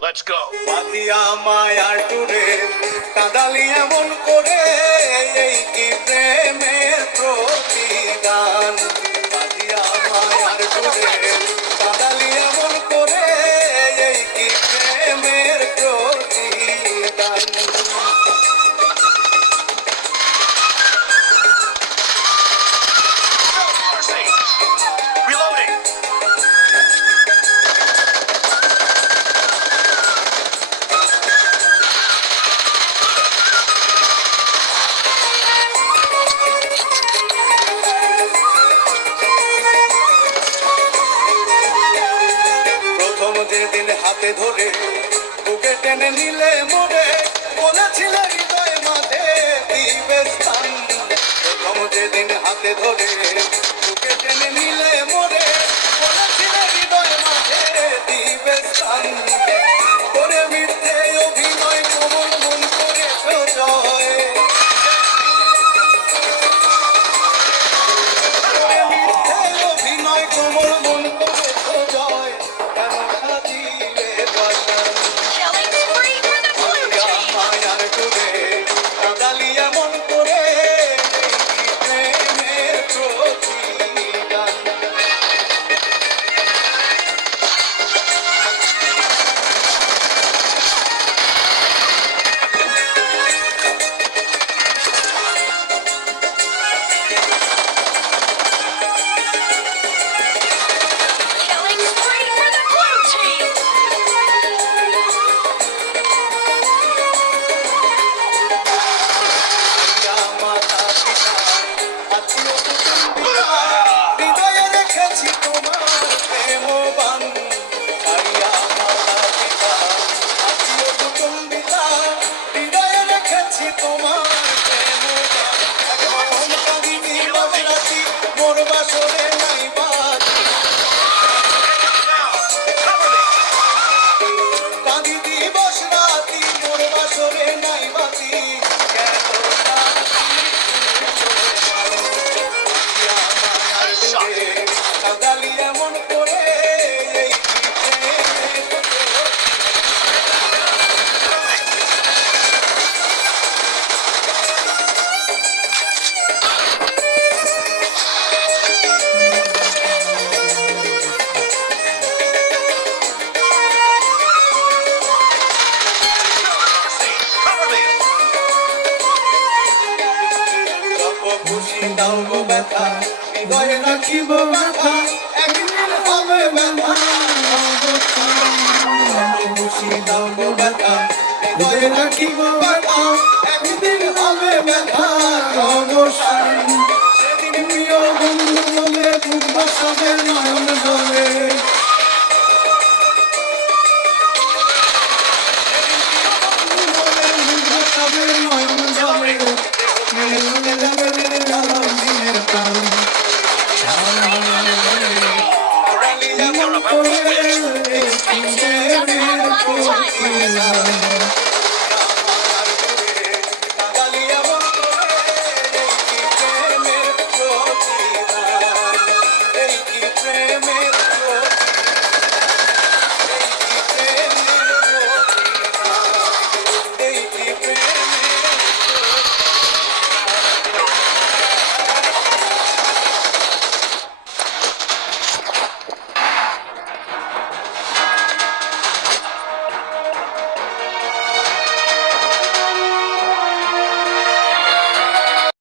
Let's go. পাতিয়া মায়ার টুরে কাঁদালি এমন করে, এই কি প্রেমের প্রতিদান। পাতিয়া মায়ার টুরে কাঁদালি এমন করে, এই কি প্রেমের প্রতিদান। Reloading. প্রথম যেদিন হাতে ধরে বুকে টেনে নিলে মোরে, বলেছিলে হৃদয় মাঝে দিবে স্থান। প্রথম যেদিন হাতে ধরে বুকে টেনে নিলে মোরে, বলেছিলে হৃদয় মাঝে দিবে স্থান। করে মিথ্যে অভিনয় কোমল মন করেছ জয়, করে মিথ্যে অভিনয় কোমল মন করেছ জয়। কেন সাজিলে বাসন Killing spree for the blue team. মায়ার টুরে কাঁদালি এমন করে, এই প্রেমের প্রতিদান। Killing spree for the blue team. মাতা পিতা আত্মীয় কুটুম্বিরা, হৃদয়ে রেখেছি তোমার প্রেমবান। হারিয়া মাতা পিতা আত্মীয় কুটুম্বিরা, হৃদয়ে রেখেছি তোমার প্রেমবান। এখন কাঁদিনি মাঝ রাতি, মোর বাসরে নাই বাতি। Cover me. কাঁদি দিবস রাতি, মোর বাসরে নাই বাতি। কেন কাঁদালি এমন করে, এই কি প্রেমের প্রতিদান। Cover me. যত খুশি দাও গো ব্যথা, হৃদয়ে রাখিব ব্যথা, একদিন হবে ব্যথা। যত খুশি দাও গো ব্যথা, হৃদয়ে রাখিব ব্যথা, একদিন হবে ব্যথা অবসান। সেদিন প্রিয় বন্ধু বলে বুক বাসাবে নয়ন জলে, নয়ন জলে Team doesn't have a lot of time.